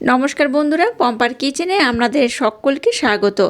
নমস্কার বন্ধুরা, পম্পার কিচেনে আপনাদের সকলকে স্বাগত।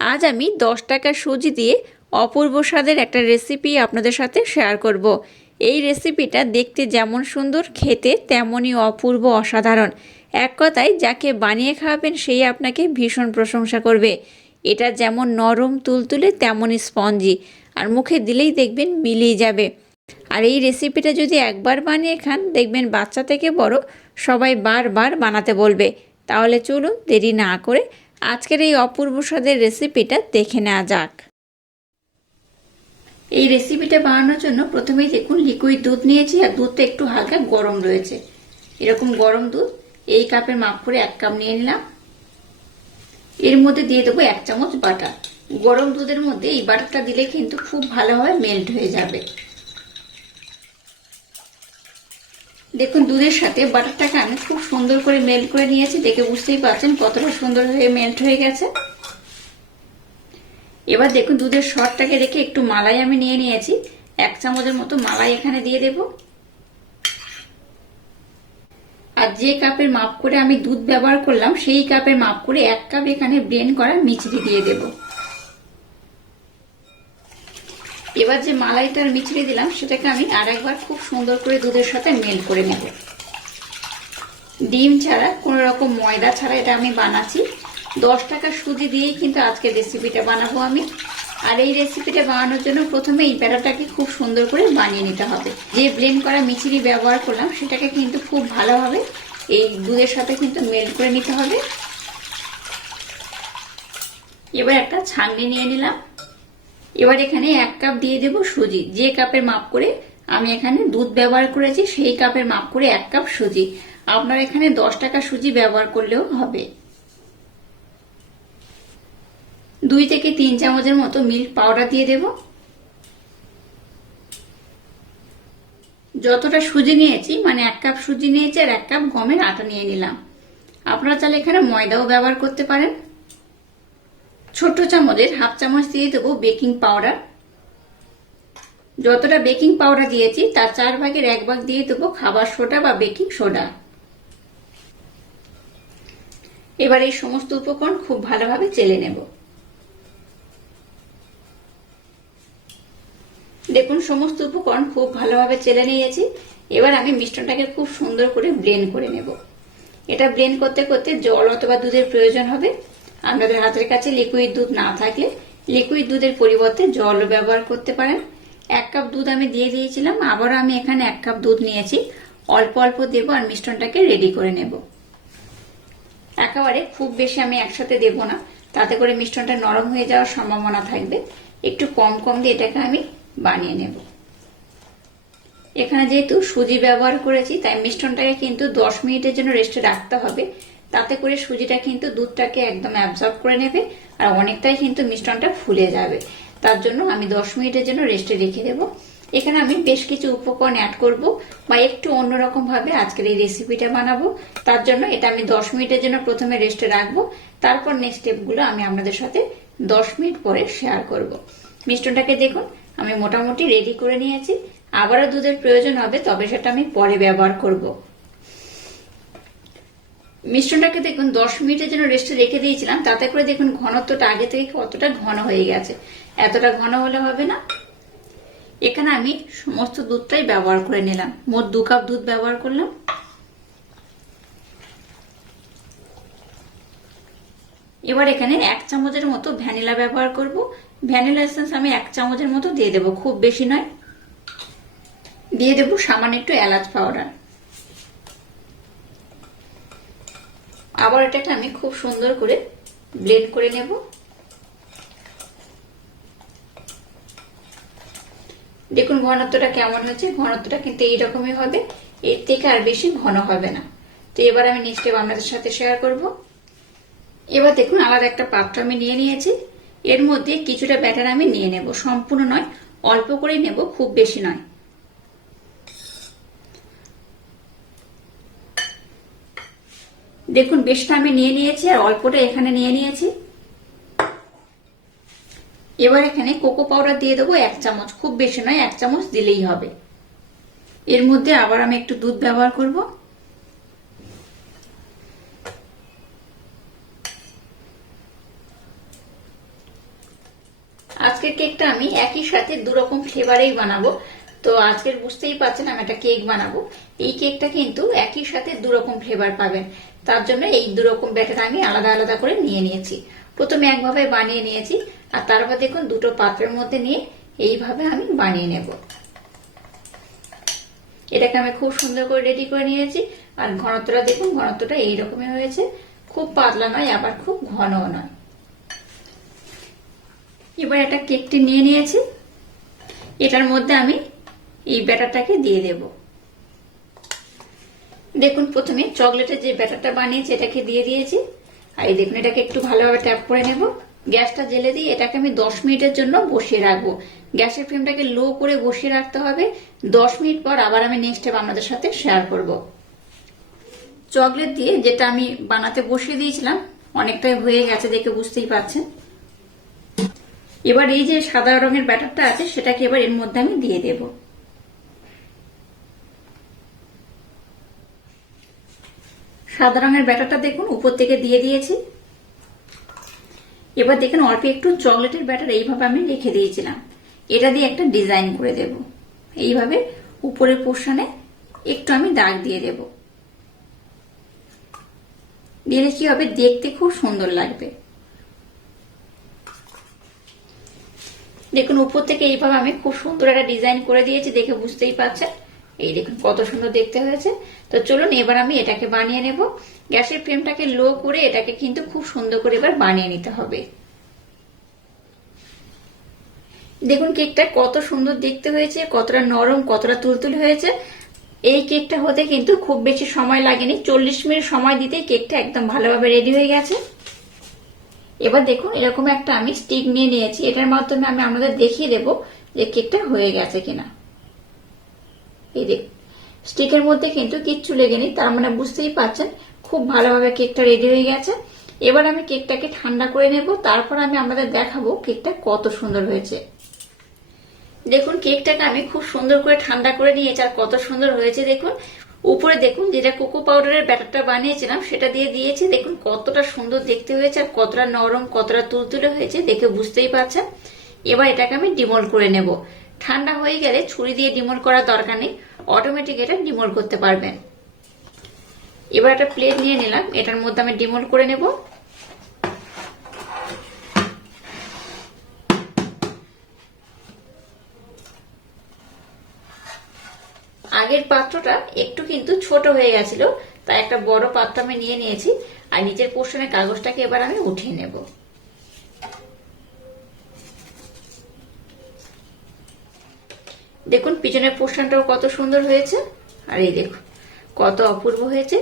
আজ আমি দশ টাকার সুজি দিয়ে অপূর্ব স্বাদের একটা রেসিপি আপনাদের সাথে শেয়ার করব। এই রেসিপিটা দেখতে যেমন সুন্দর, খেতে তেমনই অপূর্ব অসাধারণ। এক কথায়, যাকে বানিয়ে খাওয়াবেন সেই আপনাকে ভীষণ প্রশংসা করবে। এটা যেমন নরম, তুলতুলে, তেমনই স্পঞ্জি। আর মুখে দিলেই দেখবেন মিলিয়ে যাবে। আর এই রেসিপিটা যদি একবার বানিয়ে খান, দেখবেন বাচ্চা থেকে বড় সবাই বারবার বানাতে বলবে। তাহলে চলুন দেরি না করে আজকের এই অপূর্ব স্বাদের রেসিপিটা দেখে নেওয়া যাক। এই রেসিপিটা বানানোর জন্য প্রথমেই দেখুন লিকুইড দুধ নিয়েছি, আর দুধটা একটু হালকা গরম রয়েছে। এরকম গরম দুধ, এই কাপের মাপ করে এক কাপ নিয়ে নিলাম। এর মধ্যে দিয়ে দেবো এক চামচ বাটার। গরম দুধের মধ্যে এই বাটারটা দিলে কিন্তু খুব ভালোভাবে মেল্ট হয়ে যাবে। দেখুন, দুধের সাথে বাটারটাকে আমি খুব সুন্দর করে মেল্ট করে নিয়েছি। দেখে বুঝতেই পারছেন কতটা সুন্দর হয়ে মেল্ট হয়ে গেছে। এবার দেখুন, দুধের শরটাকে রেখে একটু মালাই আমি নিয়ে নিয়েছি। এক চামচের মতো মালাই এখানে দিয়ে দেব। আর যে কাপের মাপ করে আমি দুধ ব্যবহার করলাম, সেই কাপের মাপ করে এক কাপ এখানে ব্রেন করা মিচড়ি দিয়ে দেবো। এবার যে মালাইটার মিচড়ে দিলাম, সেটাকে আমি আর একবার খুব সুন্দর করে দুধের সাথে মেল করে নেব। ডিম ছাড়া, কোনো রকম ময়দা ছাড়া এটা আমি বানাচ্ছি। দশ টাকা সুজি দিয়েই কিন্তু আজকে রেসিপিটা বানাবো আমি। আর এই রেসিপিটা বানানোর জন্য প্রথমে এই প্যারাটাকে খুব সুন্দর করে বানিয়ে নিতে হবে। যে ব্লেন্ড করা মিচিরি ব্যবহার করলাম, সেটাকে কিন্তু খুব ভালোভাবে এই দুধের সাথে কিন্তু মেল্ট করে নিতে হবে। এবার একটা ছাঁকনি নিয়ে নিলাম। এবার এখানে এক কাপ দিয়ে দেব সুজি। যে কাপের মাপ করে আমি এখানে দুধ ব্যবহার করেছি, সেই কাপের মাপ করে এক কাপ সুজি। আপনার এখানে দশ টাকা সুজি ব্যবহার করলেও হবে। দুই থেকে তিন চামচের মতো মিল্ক পাউডার দিয়ে দেব। যতটা সুজি নিয়েছি মানে এক কাপ সুজি নিয়েছি আর এক কাপ গমের আটা নিয়ে নিলাম। আপনারা চাইলে এখানে ময়দাও ব্যবহার করতে পারেন। ছোট চামচের হাফ চামচ দিয়ে দেবো বেকিং পাউডার। যতটা বেকিং পাউডার দিয়েছি, তার চার ভাগের এক ভাগ দিয়ে দেবো খাবার সোডা বা বেকিং সোডা। এবার এই সমস্ত উপকরণ খুব ভালোভাবে চেলে নেব। দেখুন, সমস্ত উপকরণ খুব ভালোভাবে চেলে নিয়েছি। এবার আমি মিশ্রণটাকে খুব সুন্দর করে ব্লেন্ড করে নেব। এটা ব্লেন্ড করতে করতে জল অথবা দুধের প্রয়োজন হবে। আপনাদের হাতের কাছে লিকুইড দুধ না থাকলে লিকুইড দুধের পরিবর্তে জলও ব্যবহার করতে পারেন। এক কাপ দুধ আমি দিয়ে দিয়েছিলাম, আবারও আমি এখানে এক কাপ দুধ নিয়েছি। অল্প অল্প দেবো আর মিশ্রণটাকে রেডি করে নেব। একেবারে খুব বেশি আমি একসাথে দেব না, তাতে করে মিশ্রণটা নরম হয়ে যাওয়ার সম্ভাবনা থাকবে। একটু কম কম দিয়ে এটাকে আমি বানিয়ে নেব। এখানে যেহেতু সুজি ব্যবহার করেছি, তাই মিশ্রণটাকে কিন্তু দশ মিনিটের জন্য রেস্টে রাখতে হবে। তাতে করে সুজিটা কিন্তু দুধটাকে একদম অ্যাবজর্ব করে নেবে আর অনেকটাই কিন্তু মিশ্রণটা ফুলে যাবে। তার জন্য আমি দশ মিনিটের জন্য রেস্টে রেখে দেবো। এখানে আমি বেশ কিছু উপকরণ অ্যাড করব বা একটু অন্যরকম ভাবে আজকের এই রেসিপিটা বানাবো। তার জন্য এটা আমি দশ মিনিটের জন্য প্রথমে রেস্টে রাখব। তারপর নেক্সট স্টেপগুলো আমি আপনাদের সাথে দশ মিনিট পরে শেয়ার করব। মিশ্রণটাকে দেখুন, আমি মোটামুটি রেডি করে নিয়েছি। আবারও দুধের প্রয়োজন হবে, তবে সেটা আমি পরে ব্যবহার করব। মিশ্রণটাকে দেখুন, দশ মিনিটের জন্য রেস্টে রেখে দিয়েছিলাম, তাতে করে দেখুন ঘনত্বটা আগে থেকে কতটা ঘন হয়ে গেছে। এতটা ঘন হলে হবে না। এখানে আমি সমস্ত দুধটাই ব্যবহার করে নিলাম। মোট দু কাপ দুধ ব্যবহার করলাম। এবার এখানে এক চামচের মতো ভ্যানিলা ব্যবহার করব। ভ্যানিলা এসেন্স আমি এক চামচের মতো দিয়ে দেবো, খুব বেশি নয়। দিয়ে দেবো সামান্য একটু এলাচ পাউডার। আবার এটাকে আমি খুব সুন্দর করে ব্লেন্ড করে নেব। দেখুন, ঘনত্বটা কেমন হচ্ছে ঘনত্বটা কিন্তু এইরকমই হবে। এর থেকে আর বেশি ঘন হবে না। তো এবার আমি নেক্সট আপনাদের সাথে শেয়ার করব। এবার দেখুন, আলাদা একটা পাত্র আমি নিয়ে নিয়েছি। এর মধ্যে কিছুটা ব্যাটার আমি নিয়ে নেব। সম্পূর্ণ নয়, অল্প করেই নেব, খুব বেশি নয়। দেখুন বেশটা আমি নিয়ে নিয়েছি আর অল্পটা এখানে নিয়ে নিয়েছি। এবার এখানে কোকো পাউডার দিয়ে দেবো এক চামচ। খুব বেশি নয়, এক চামচ দিলেই হবে। এর মধ্যে আবার আমি একটু দুধ ব্যবহার করব। আজকের কেকটা আমি একই সাথে দুরকম ফ্লেভারেই বানাবো। তো আজকের বুঝতেই পারছেন আমি একটা কেক বানাবো। এই কেকটা কিন্তু একই সাথে দুরকম ফ্লেভার পাবেন। তার জন্য এই দু রকম ব্যাটার আমি আলাদা আলাদা করে নিয়ে নিয়েছি। প্রথমে একভাবে বানিয়ে নিয়েছি, আর তারপর দেখুন দুটো পাত্রের মধ্যে নিয়ে এইভাবে আমি বানিয়ে নেব। এটাকে আমি খুব সুন্দর করে রেডি করে নিয়েছি, আর ঘনত্বটা দেখুন ঘনত্বটা এইরকমই হয়েছে। খুব পাতলা নয়, আবার খুব ঘনও নয়। এবার একটা কেকটি নিয়ে নিয়েছি। এটার মধ্যে আমি এই ব্যাটারটাকে দিয়ে দেব। দেখুন, প্রথমে চকলেটের যে ব্যাটারটা বানিয়েছি, এটাকে দিয়ে দিয়েছি। আর এই দেখুন, এটাকে একটু ভালোভাবে ট্যাপ করে নেব। গ্যাসটা জেলে দিয়ে এটাকে আমি দশ মিনিটের জন্য বসিয়ে রাখব। গ্যাসের ফ্লেমটাকে লো করে বসিয়ে রাখতে হবে। দশ মিনিট পর আবার আমি নেক্সট স্টেপ আপনাদের সাথে শেয়ার করব। চকলেট দিয়ে যেটা আমি বানাতে বসিয়ে দিয়েছিলাম, অনেকটাই হয়ে গেছে দেখে বুঝতেই পারছেন এবার এই যে সাদা রঙের ব্যাটারটা আছে, সেটাকে এবার এর মধ্যে আমি দিয়ে দেব। সাদা রঙের ব্যাটারটা দেখুন, উপর থেকে দিয়ে দিয়েছি। এবার দেখুন, অল্প একটু চকলেটের ব্যাটার এইভাবে আমি রেখে দিয়েছিলাম। এটা দিয়ে একটা ডিজাইন করে দেব। এইভাবে উপরের পোর্শনে একটু আমি দাগ দিয়ে দেব। দিলে কি হবে? দেখতে খুব সুন্দর লাগবে। দেখুন, উপর থেকে এইভাবে আমি খুব সুন্দর একটা ডিজাইন করে দিয়েছি, দেখে বুঝতেই পারছেন। এই দেখুন, কত সুন্দর দেখতে হয়েছে। তো চলুন, এবার আমি এটাকে বানিয়ে নেব। গ্যাসের ফ্লেমটাকে লো করে এটাকে কিন্তু খুব সুন্দর করে এবার বানিয়ে নিতে হবে। দেখুন, কেকটা কত সুন্দর দেখতে হয়েছে, কতটা নরম, কতটা তুলতুল হয়েছে। এই কেকটা হতে কিন্তু খুব বেশি সময় লাগেনি। চল্লিশ মিনিট সময় দিতেই কেকটা একদম ভালোভাবে রেডি হয়ে গেছে। এবার দেখুন, এরকম একটা আমি স্টিক নিয়ে নিয়েছি। এটার মাধ্যমে আমি আপনাদের দেখিয়ে দেব যে কেকটা হয়ে গেছে কিনা। এই দেখ স্টিকের মধ্যে কিন্তু কিচ্ছু লেগেনি তার মানে বুঝতেই পারছেন, খুব ভালোভাবে কেকটা রেডি হয়ে গেছে। এবার আমি কেকটাকে ঠান্ডা করে নেব, তারপর আমি আপনাদের দেখাবো কেকটা কত সুন্দর হয়েছে। দেখুন, কেকটাকে আমি খুব সুন্দর করে ঠান্ডা করে নিয়েছি, আর কত সুন্দর হয়েছে দেখুন। উপরে দেখুন, যেটা কোকো পাউডারের ব্যাটারটা বানিয়েছিলাম, সেটা দিয়ে দিয়েছি। দেখুন, কতটা সুন্দর দেখতে হয়েছে, আর কতটা নরম, কতটা তুলতুলে হয়েছে, দেখে বুঝতেই পারছেন। এবার এটাকে আমি ডিমোল করে নেব। ঠান্ডা হয়ে গেলে ছুরি দিয়ে ডিমোল করার দরকার নেই। অটোমেটিক এটা ডিমোল করতে পারবেন। এবার একটা প্লেট নিয়ে নিলাম। এটার মধ্যে আমি ডিমোল করে নেব। আগের পাত্রটা একটু কিন্তু ছোট হয়ে গেছিল, তাই একটা বড় পাত্র আমি নিয়ে নিয়েছি। আর নিচের পোর্শনের কাগজটাকে এবার আমি উঠিয়ে নেব। দেখুন, পিছনের পোর্শনটাও কত সুন্দর হয়েছে। আর এই দেখুন, কত অপূর্ব হয়েছে।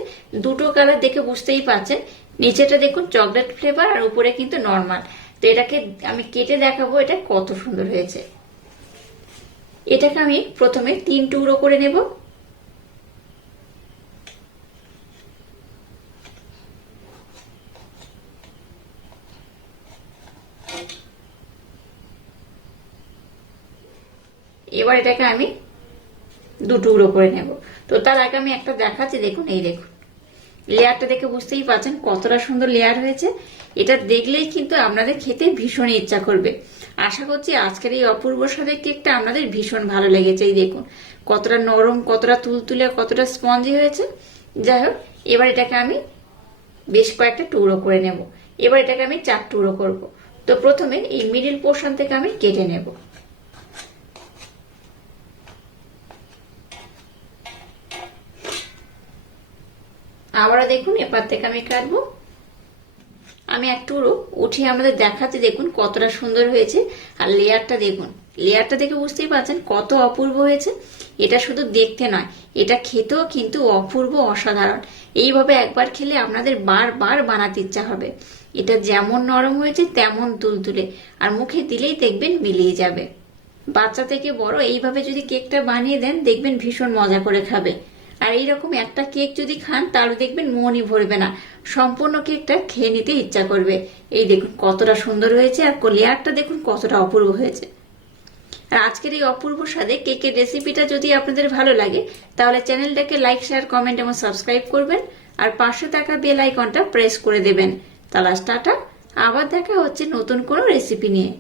দুটো কালার দেখে বুঝতেই পারছেন। নিচেটা দেখুন, চকলেট ফ্লেভার আর উপরে কিন্তু নর্মাল। তো এটাকে আমি কেটে দেখাবো, এটা কত সুন্দর হয়েছে। এটাকে আমি প্রথমে তিন টুকরো করে নেব। এবার এটাকে আমি দু টুকরো করে নেব। তো তার আগে আমি একটা দেখাচ্ছি, দেখুন, এই দেখুন। লেয়ারটা দেখে বুঝতেই পারছেন কতটা সুন্দর লেয়ার হয়েছে। এটা দেখলেই কিন্তু আপনাদের খেতে ভীষণ ইচ্ছা করবে। আশা করছি আজকের এই অপূর্ব স্বাদের কেকটা আপনাদের ভীষণ ভালো লেগেছে, এই দেখুন। কতটা নরম, কতটা তুলতুলে, কতটা স্পঞ্জি হয়েছে। যাই হোক, এবার এটাকে আমি বেশ কয়েকটা টুকরো করে নেব। এবার এটাকে আমি চার টুকরো করব। তো প্রথমে এই মিডিল পোর্শন থেকে আমি কেটে নেব। আবারও দেখুন, এপার থেকে আমি কাটবো আমি একটু উঠে আমাদের দেখাতে দেখুন কতটা সুন্দর হয়েছে। আর লেয়ারটা দেখুন লেয়ারটা দেখে বুঝতেই পারছেন কত অপূর্ব হয়েছে। এটা শুধু দেখতে নয়, এটা খেতেও কিন্তু অপূর্ব অসাধারণ। এইভাবে একবার খেলে আপনাদের বারবার বানাতে ইচ্ছা হবে। এটা যেমন নরম হয়েছে, তেমন তুলতুলে। আর মুখে দিলেই দেখবেন মিলিয়ে যাবে। বাচ্চা থেকে বড়, এইভাবে যদি কেকটা বানিয়ে দেন, দেখবেন ভীষণ মজা করে খাবে। আর এইরকম একটা কেক যদি খান, তাহলে দেখবেন মনই ভরবে না। সম্পূর্ণ কেকটা খেয়ে নিতে ইচ্ছা করবে। এই দেখুন কতটা সুন্দর হয়েছে আর লেয়ারটা দেখুন কতটা অপূর্ব হয়েছে। আর আজকের এই অপূর্ব স্বাদে কেকের রেসিপিটা যদি আপনাদের ভালো লাগে, তাহলে চ্যানেলটাকে লাইক শেয়ার কমেন্ট এবং সাবস্ক্রাইব করবেন। আর পাশে থাকা বেল আইকনটা প্রেস করে দেবেন। তাহলে টাটা। আবার দেখা হচ্ছে নতুন কোনো রেসিপি নিয়ে।